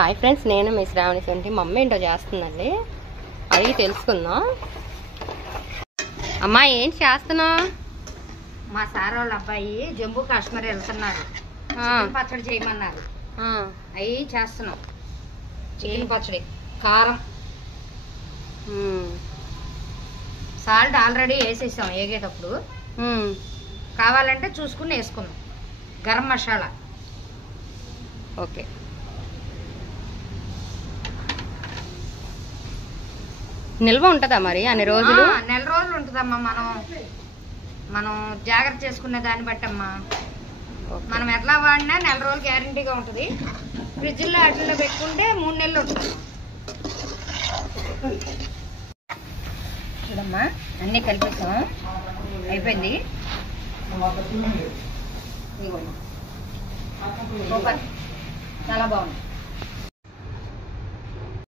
Hi friends, నేను మీ శ్రావణి సొంటి. Mummy ఏంటో చేస్తుందండి, అడిగి తెలుసుకుందాం. అమ్మా ఏం చేస్తున్నావు? మా సార్ వాళ్ళ అబ్బాయి జమ్మూ కాశ్మీర్ వెళ్తున్నారు, చికెన్ పచ్చడి చేయమన్నారు. అవి చేస్తున్నాం. చికెన్ పచ్చడి, కారం, సాల్ట్ ఆల్రెడీ వేసేసాం వేగేటప్పుడు. కావాలంటే చూసుకుని వేసుకున్నాం. గరం మసాలా. ఓకే, నిల్వ ఉంటుందా మరి అన్ని రోజులు? నెల రోజులు ఉంటుందమ్మా. మనం జాగ్రత్త చేసుకునే దాన్ని బట్టి అమ్మా. మనం ఎట్లా వాడినా నెల రోజులు గ్యారంటీగా ఉంటుంది. ఫ్రిడ్జ్లో వాటిల్లో పెట్టుకుంటే 3 నెలలు ఉంటుంది. చూడమ్మా, అన్నీ కలిపేసాం, అయిపోయింది. సూపర్, చాలా బాగుంది.